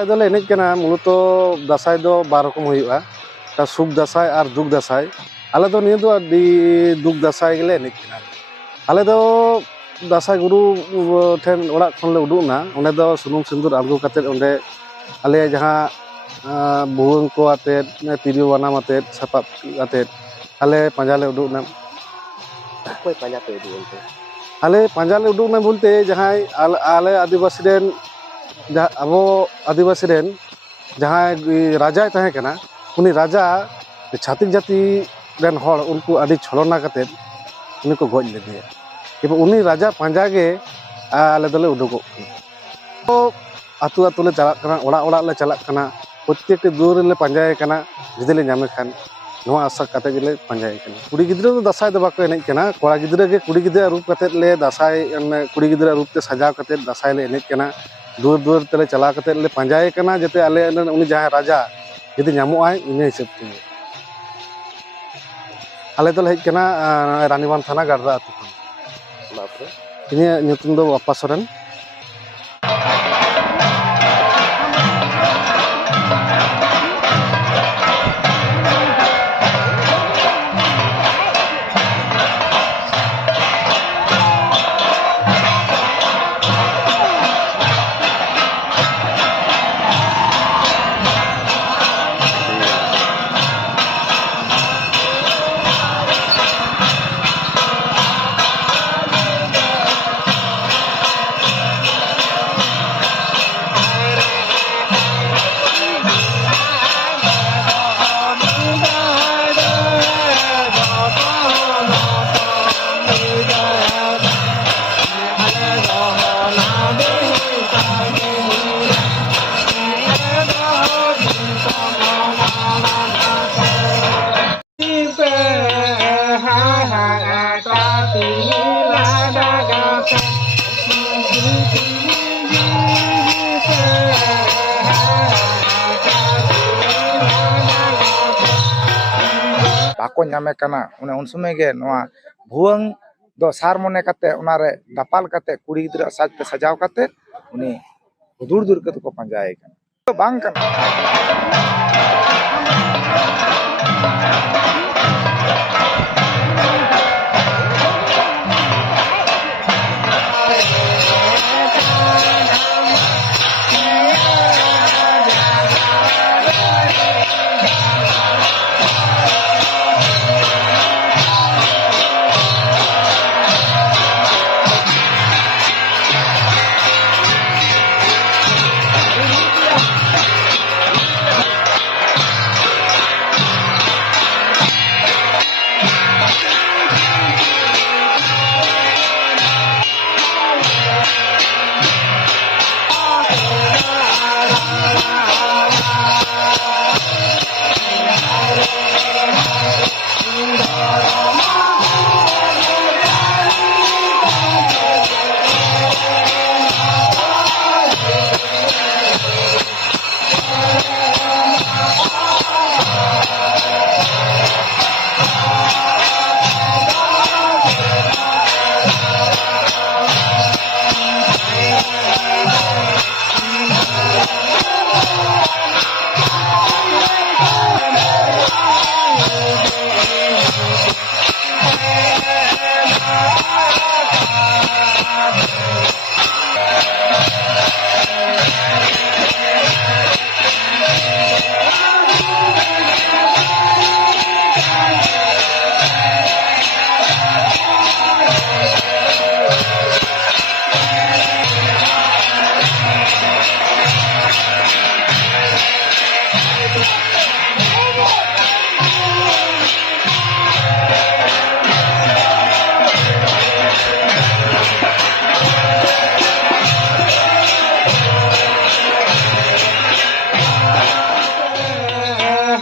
दासाई दोले एनेज कना मूलतो दासाई दो बार रकम हुआ ता सुख दासाई और दुख दासाई आले दो निया दो आदि दुख दासाई गेले एनेज कना आले दो दासाई गुरु ठेन ओड़ा खन ले उडुना ओंडे दो सुनुम सिंदूर आगु काते ओंडे आले जहां बुवंग को आते तिरियो बानाम आते सापाप आते आले पंजाले उडुना कोई पंजा पे बोलते आले पंजाले उडुना बोलते जहां आले आदिवासी रेन अब आदिवासी रेन जहां राजा तहे कना उनी राजा छातिक जाति रेन हर उनको आदि छलना काते उनी को गज लेदिया एबा उनी राजा पंजा गे आले दले उडुगो तो आतु आतु ले चला कना ओड़ा ओड़ा ले चला कना प्रत्येक दूर ले पंजाय कना जुदी ले ᱧᱟᱢᱮ खान नोआ आशा काते गेले पंजाय कना कुड़ी गिद्रा तो दासाई दो बाको एनेज कना कोड़ा गिद्रा गे कुड़ी गिद्रा रूप काते ले दासाई कुड़ी गिद्रा रूप ते सजाव काते दासाई ले एनेज कना दूर दूर तेले चला काते ले पंजाय कना जते आले उनी जहां राजा जदी ᱧᱟᱢᱚᱜ आय ᱤᱱᱟᱹ हिसाब ते आले दो हेज कना रानीबान थाना गाड़दा आतु बाप रे इने nyutum do बापा सोरेन बाको ᱧᱟᱢᱮ ᱠᱟᱱᱟ ᱚᱱᱮ ᱩᱱ ᱥᱚᱢᱚᱭ ᱜᱮ ᱱᱚᱣᱟ ᱵᱷᱩᱣᱟᱹᱝ ᱫᱚ ᱥᱟᱨ ᱢᱚᱱᱮ ᱠᱟᱛᱮ ᱚᱱᱟᱨᱮ ᱫᱟᱯᱟᱞ ᱠᱟᱛᱮ ᱠᱩᱲᱤ ᱜᱤᱫᱽᱨᱟᱹ ᱥᱟᱡ ᱛᱮ ᱥᱟᱡᱟᱣ ᱠᱟᱛᱮ ᱩᱱᱤ ᱫᱩᱲ ᱫᱩᱲ ᱠᱟᱛᱮ ᱠᱚ ᱯᱟᱸᱡᱟᱭᱮ ᱠᱟᱱᱟ ᱵᱟᱝ ᱠᱟᱱᱟ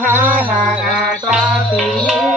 ha ha ha ta ti